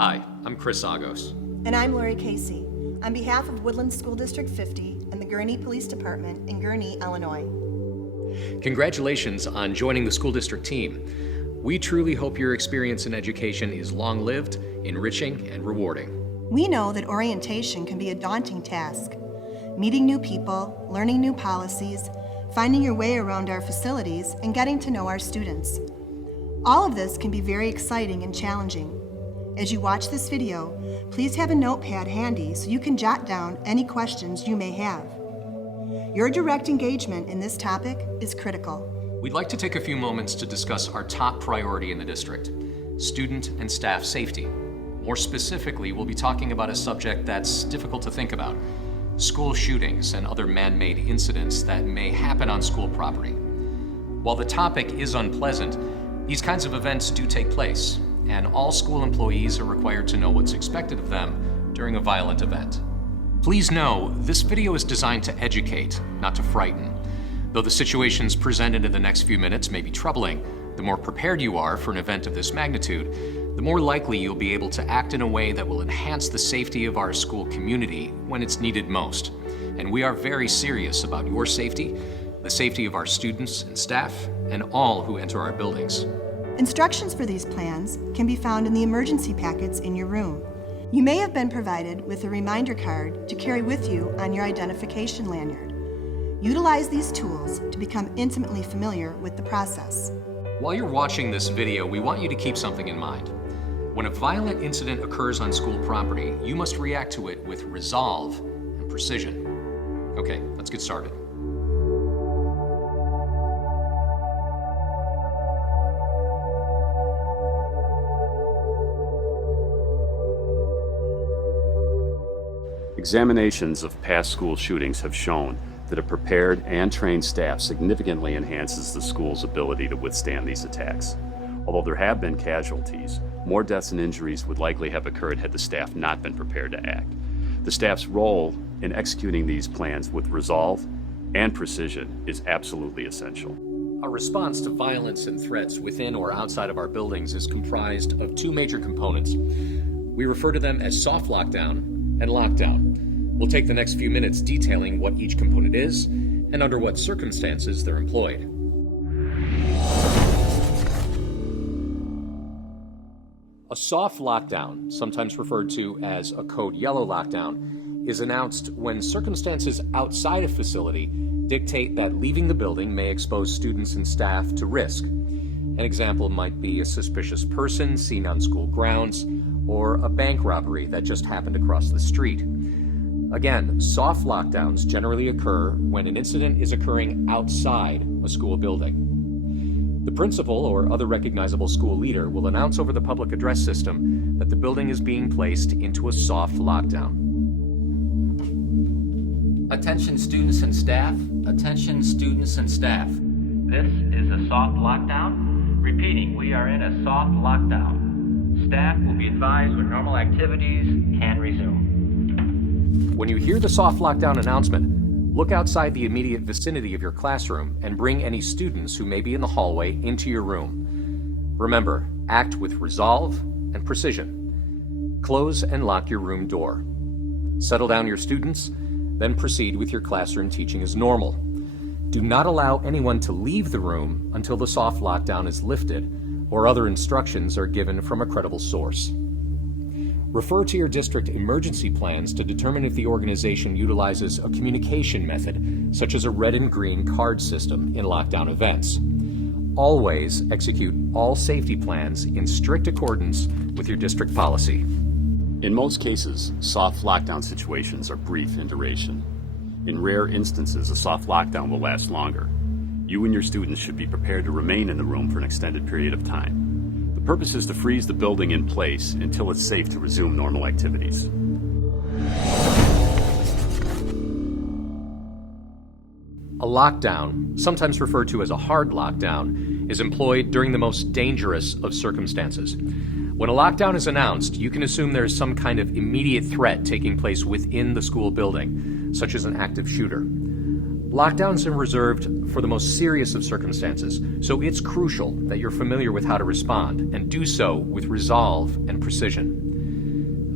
Hi, I'm Chris Agos. And I'm Lori Casey, on behalf of Woodland School District 50 and the Gurnee Police Department in Gurnee, Illinois. Congratulations on joining the school district team. We truly hope your experience in education is long-lived, enriching, and rewarding. We know that orientation can be a daunting task. Meeting new people, learning new policies, finding your way around our facilities, and getting to know our students. All of this can be very exciting and challenging. As you watch this video, please have a notepad handy so you can jot down any questions you may have. Your direct engagement in this topic is critical. We'd like to take a few moments to discuss our top priority in the district, student and staff safety. More specifically, we'll be talking about a subject that's difficult to think about: school shootings and other man-made incidents that may happen on school property. While the topic is unpleasant, these kinds of events do take place, and all school employees are required to know what's expected of them during a violent event. Please know, this video is designed to educate, not to frighten. Though the situations presented in the next few minutes may be troubling, the more prepared you are for an event of this magnitude, the more likely you'll be able to act in a way that will enhance the safety of our school community when it's needed most. And we are very serious about your safety, the safety of our students and staff, and all who enter our buildings. Instructions for these plans can be found in the emergency packets in your room. You may have been provided with a reminder card to carry with you on your identification lanyard. Utilize these tools to become intimately familiar with the process. While you're watching this video, we want you to keep something in mind. When a violent incident occurs on school property, you must react to it with resolve and precision. Okay, let's get started. Examinations of past school shootings have shown that a prepared and trained staff significantly enhances the school's ability to withstand these attacks. Although there have been casualties, more deaths and injuries would likely have occurred had the staff not been prepared to act. The staff's role in executing these plans with resolve and precision is absolutely essential. Our response to violence and threats within or outside of our buildings is comprised of two major components. We refer to them as soft lockdown and lockdown. We'll take the next few minutes detailing what each component is and under what circumstances they're employed. A soft lockdown, sometimes referred to as a code yellow lockdown, is announced when circumstances outside a facility dictate that leaving the building may expose students and staff to risk. An example might be a suspicious person seen on school grounds, or a bank robbery that just happened across the street. Again, soft lockdowns generally occur when an incident is occurring outside a school building. The principal or other recognizable school leader will announce over the public address system that the building is being placed into a soft lockdown. Attention students and staff. Attention students and staff. This is a soft lockdown. Repeating, we are in a soft lockdown. Staff will be advised when normal activities can resume. When you hear the soft lockdown announcement, look outside the immediate vicinity of your classroom and bring any students who may be in the hallway into your room. Remember, act with resolve and precision. Close and lock your room door. Settle down your students, then proceed with your classroom teaching as normal. Do not allow anyone to leave the room until the soft lockdown is lifted or other instructions are given from a credible source. Refer to your district emergency plans to determine if the organization utilizes a communication method, such as a red and green card system in lockdown events. Always execute all safety plans in strict accordance with your district policy. In most cases, soft lockdown situations are brief in duration. In rare instances, a soft lockdown will last longer. You and your students should be prepared to remain in the room for an extended period of time. The purpose is to freeze the building in place until it's safe to resume normal activities. A lockdown, sometimes referred to as a hard lockdown, is employed during the most dangerous of circumstances. When a lockdown is announced, you can assume there is some kind of immediate threat taking place within the school building, such as an active shooter. Lockdowns are reserved for the most serious of circumstances, so it's crucial that you're familiar with how to respond and do so with resolve and precision.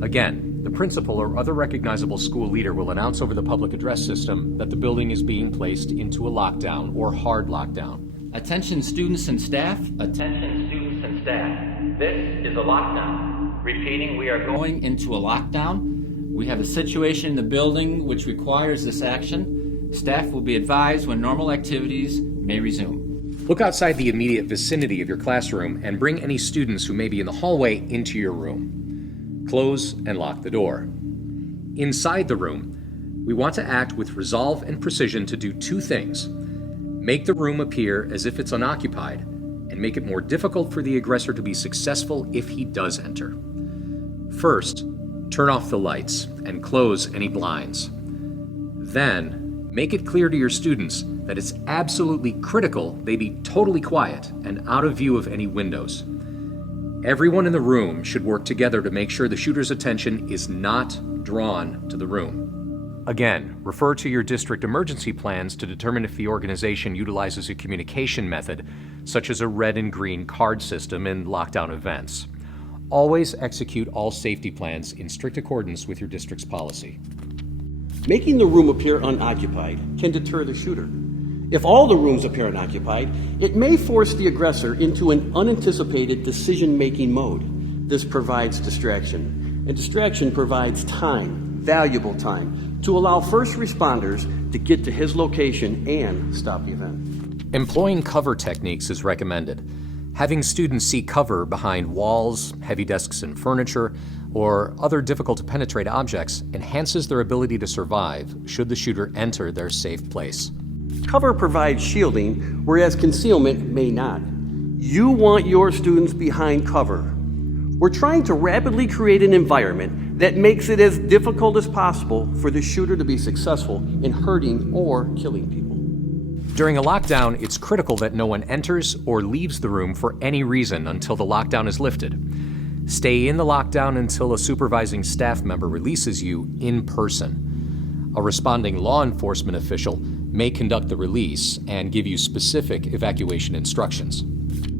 Again, the principal or other recognizable school leader will announce over the public address system that the building is being placed into a lockdown or hard lockdown. Attention students and staff. Attention students and staff. This is a lockdown. Repeating, we are going into a lockdown. We have a situation in the building which requires this action. Staff will be advised when normal activities may resume. Look outside the immediate vicinity of your classroom and bring any students who may be in the hallway into your room. Close and lock the door. Inside the room, we want to act with resolve and precision to do two things. Make the room appear as if it's unoccupied, and make it more difficult for the aggressor to be successful if he does enter. First, turn off the lights and close any blinds. Then, make it clear to your students that it's absolutely critical they be totally quiet and out of view of any windows. Everyone in the room should work together to make sure the shooter's attention is not drawn to the room. Again, refer to your district emergency plans to determine if the organization utilizes a communication method, such as a red and green card system in lockdown events. Always execute all safety plans in strict accordance with your district's policy. Making the room appear unoccupied can deter the shooter. If all the rooms appear unoccupied, it may force the aggressor into an unanticipated decision-making mode. This provides distraction, and distraction provides time, valuable time, to allow first responders to get to his location and stop the event. Employing cover techniques is recommended. Having students seek cover behind walls, heavy desks and furniture, or other difficult to penetrate objects enhances their ability to survive should the shooter enter their safe place. Cover provides shielding, whereas concealment may not. You want your students behind cover. We're trying to rapidly create an environment that makes it as difficult as possible for the shooter to be successful in hurting or killing people. During a lockdown, it's critical that no one enters or leaves the room for any reason until the lockdown is lifted. Stay in the lockdown until a supervising staff member releases you in person. A responding law enforcement official may conduct the release and give you specific evacuation instructions.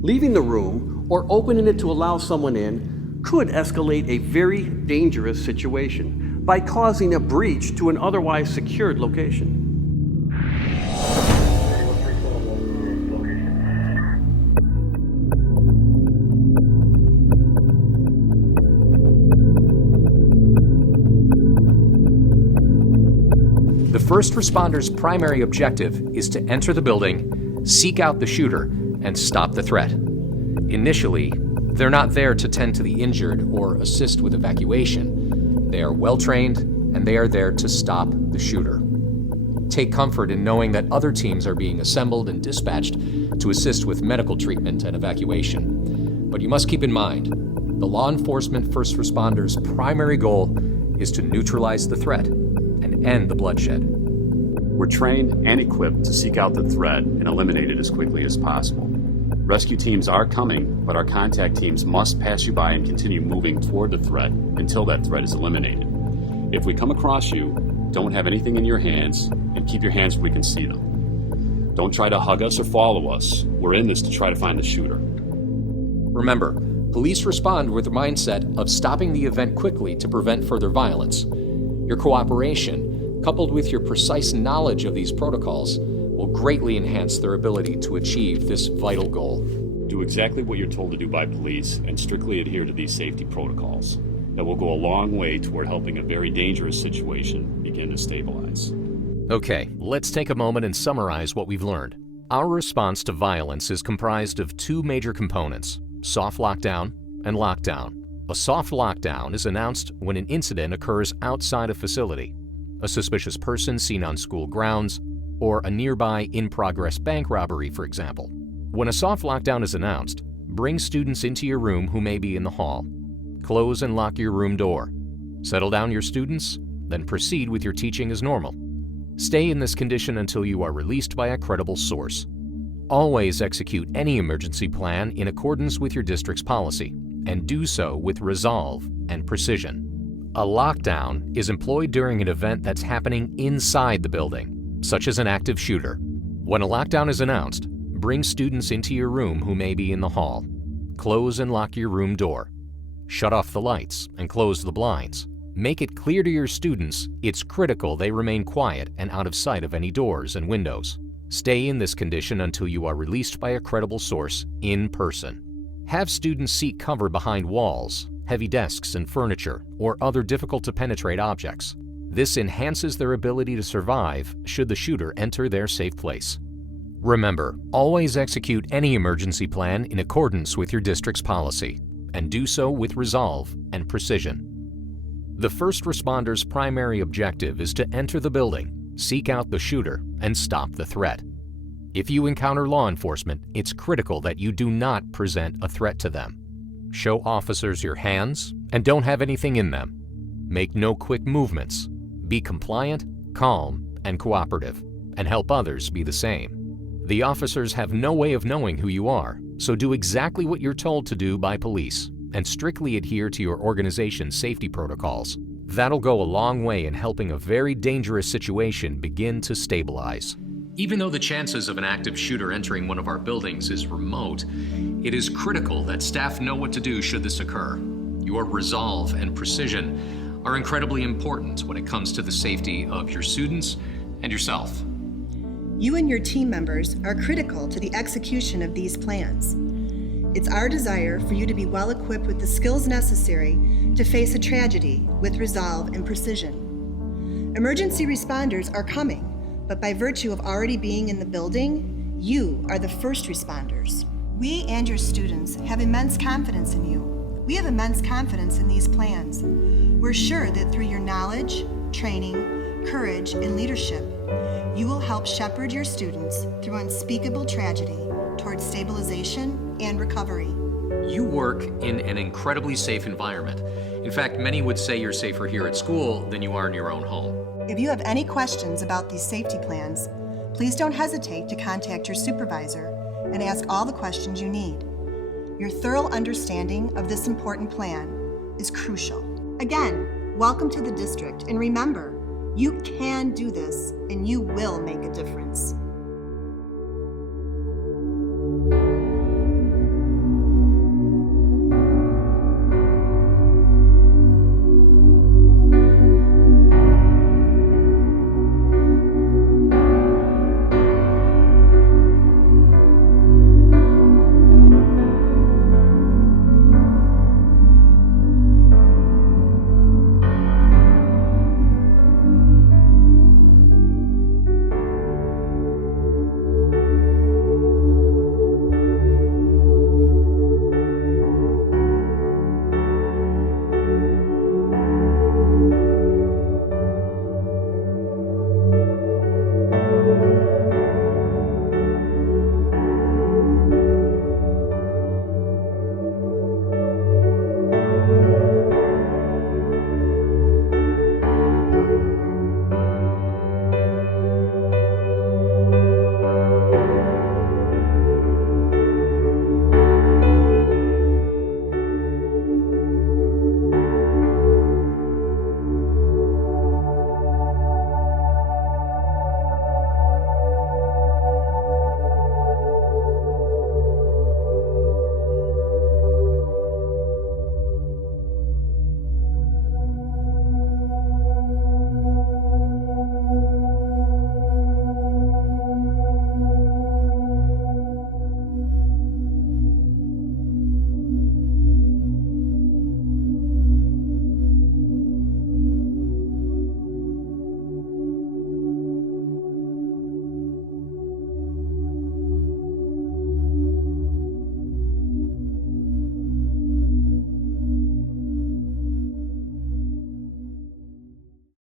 Leaving the room or opening it to allow someone in could escalate a very dangerous situation by causing a breach to an otherwise secured location. The first responder's primary objective is to enter the building, seek out the shooter, and stop the threat. Initially, they're not there to tend to the injured or assist with evacuation. They are well trained, and they are there to stop the shooter. Take comfort in knowing that other teams are being assembled and dispatched to assist with medical treatment and evacuation. But you must keep in mind, the law enforcement first responders' primary goal is to neutralize the threat and end the bloodshed. We're trained and equipped to seek out the threat and eliminate it as quickly as possible. Rescue teams are coming, but our contact teams must pass you by and continue moving toward the threat until that threat is eliminated. If we come across you, don't have anything in your hands and keep your hands where we can see them. Don't try to hug us or follow us. We're in this to try to find the shooter. Remember, police respond with the mindset of stopping the event quickly to prevent further violence. Your cooperation, coupled with your precise knowledge of these protocols, will greatly enhance their ability to achieve this vital goal. Do exactly what you're told to do by police and strictly adhere to these safety protocols. That will go a long way toward helping a very dangerous situation begin to stabilize. Okay, let's take a moment and summarize what we've learned. Our response to violence is comprised of two major components: soft lockdown and lockdown. A soft lockdown is announced when an incident occurs outside a facility, a suspicious person seen on school grounds, or a nearby in-progress bank robbery, for example. When a soft lockdown is announced, bring students into your room who may be in the hall. Close and lock your room door. Settle down your students, then proceed with your teaching as normal. Stay in this condition until you are released by a credible source. Always execute any emergency plan in accordance with your district's policy, and do so with resolve and precision. A lockdown is employed during an event that's happening inside the building, such as an active shooter. When a lockdown is announced, bring students into your room who may be in the hall. Close and lock your room door. Shut off the lights and close the blinds. Make it clear to your students it's critical they remain quiet and out of sight of any doors and windows. Stay in this condition until you are released by a credible source in person. Have students seek cover behind walls, heavy desks and furniture, or other difficult-to-penetrate objects. This enhances their ability to survive should the shooter enter their safe place. Remember, always execute any emergency plan in accordance with your district's policy, and do so with resolve and precision. The first responder's primary objective is to enter the building, seek out the shooter, and stop the threat. If you encounter law enforcement, it's critical that you do not present a threat to them. Show officers your hands and don't have anything in them. Make no quick movements. Be compliant, calm, and cooperative, and help others be the same. The officers have no way of knowing who you are, so do exactly what you're told to do by police and strictly adhere to your organization's safety protocols. That'll go a long way in helping a very dangerous situation begin to stabilize. Even though the chances of an active shooter entering one of our buildings is remote, it is critical that staff know what to do should this occur. Your resolve and precision are incredibly important when it comes to the safety of your students and yourself. You and your team members are critical to the execution of these plans. It's our desire for you to be well equipped with the skills necessary to face a tragedy with resolve and precision. Emergency responders are coming, but by virtue of already being in the building, you are the first responders. We and your students have immense confidence in you. We have immense confidence in these plans. We're sure that through your knowledge, training, courage, and leadership, you will help shepherd your students through unspeakable tragedy towards stabilization and recovery. You work in an incredibly safe environment. In fact, many would say you're safer here at school than you are in your own home. If you have any questions about these safety plans, please don't hesitate to contact your supervisor and ask all the questions you need. Your thorough understanding of this important plan is crucial. Again, welcome to the district, and remember, you can do this and you will make a difference.